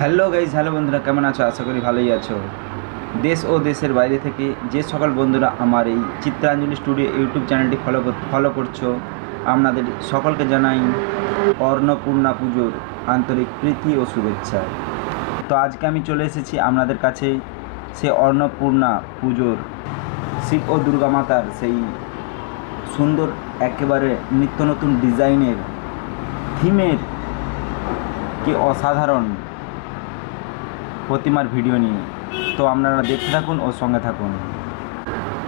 Hello guys, hello বন্ধুরা, কেমন আছো? আশা করি ভালোই আছো। দেশ ও দেশের বাইরে থেকে যে সকল বন্ধুরা আমার এই চিত্রাঞ্জলি স্টুডিও ইউটিউব চ্যানেলটি ফলো করছো, আপনাদের সকলকে জানাই অন্নপূর্ণা পুজোর আন্তরিক প্রীতি ও শুভেচ্ছা। তো আজকে আমি চলে এসেছি আপনাদের কাছে সে অন্নপূর্ণা পুজোর শিব ও দুর্গা মাতার সেই সুন্দর একেবারে নিত্য নতুন ডিজাইনের থিমের কি অসাধারণ প্রতিমার ভিডিও নিয়ে। তো আপনারা দেখতে থাকুন ও সঙ্গে থাকুন।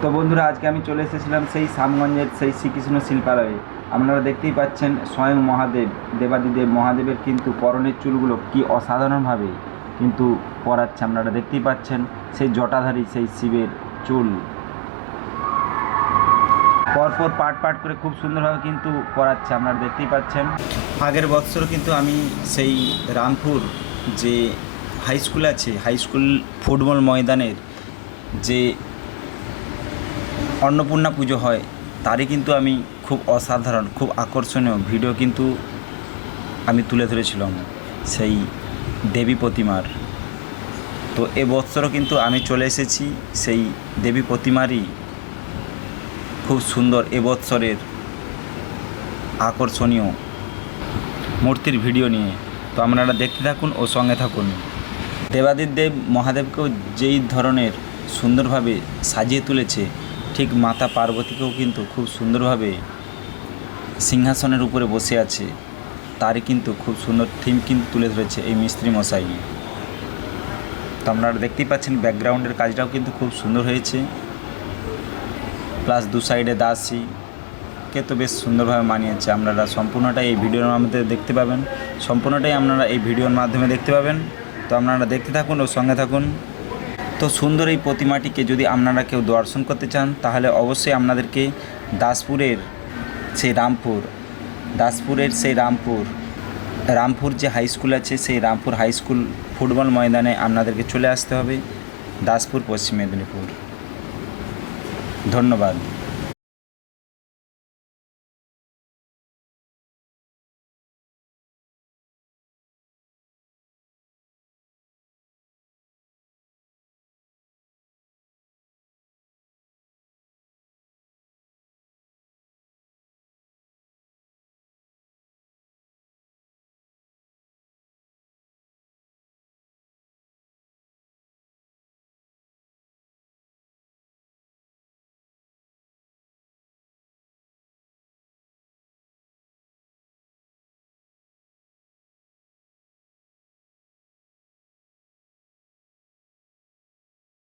তো বন্ধুরা, আজকে আমি চলে এসেছিলাম সেই শ্যামগঞ্জের সেই শ্রীকৃষ্ণ শিল্পালয়ে। আপনারা দেখতেই পাচ্ছেন স্বয়ং মহাদেব, দেবাদিদেব মহাদেবের কিন্তু পরনের চুলগুলো কি অসাধারণভাবে কিন্তু পরাচ্ছে। আপনারা দেখতেই পাচ্ছেন সেই জটাধারী সেই শিবের চুল পরপর পাট করে খুব সুন্দরভাবে কিন্তু পরাচ্ছে, আপনারা দেখতেই পাচ্ছেন। আগের বৎসর কিন্তু আমি সেই রামপুর যে হাই স্কুল আছে, হাই স্কুল ফুটবল ময়দানের যে অন্নপূর্ণা পুজো হয় তারই কিন্তু আমি খুব অসাধারণ, খুব আকর্ষণীয় ভিডিও কিন্তু আমি তুলে ধরেছিলাম সেই দেবী প্রতিমার। তো এবছরও কিন্তু আমি চলে এসেছি সেই দেবী প্রতিমারই খুব সুন্দর এবছরের আকর্ষণীয় মূর্তির ভিডিও নিয়ে। তো আপনারা দেখতে থাকুন ও সঙ্গে থাকুন। দেবাদিদেব মহাদেবকেও যেই ধরনের সুন্দরভাবে সাজিয়ে তুলেছে, ঠিক মাতা পার্বতীকেও কিন্তু খুব সুন্দরভাবে সিংহাসনের উপরে বসে আছে, তারই কিন্তু খুব সুন্দর থিম কিন্তু তুলে ধরেছে এই মিস্ত্রি মশাই। তো আপনারা দেখতেই পাচ্ছেন ব্যাকগ্রাউন্ডের কাজটাও কিন্তু খুব সুন্দর হয়েছে, প্লাস দু সাইডে দাসীকে তো বেশ সুন্দরভাবে মানিয়েছে। আপনারা সম্পূর্ণটাই এই ভিডিওর মধ্যে দেখতে পাবেন, সম্পূর্ণটাই আপনারা এই ভিডিওর মাধ্যমে দেখতে পাবেন। তো আপনারা দেখতে থাকুন ও সঙ্গে থাকুন। তো সুন্দর এই প্রতিমাটিকে যদি আপনারা কেউ দর্শন করতে চান তাহলে অবশ্যই আপনাদেরকে দাসপুরের সেই রামপুর যে হাই স্কুল আছে, সেই রামপুর হাই স্কুল ফুটবল ময়দানে আপনাদেরকে চলে আসতে হবে, দাসপুর, পশ্চিম মেদিনীপুর। ধন্যবাদ।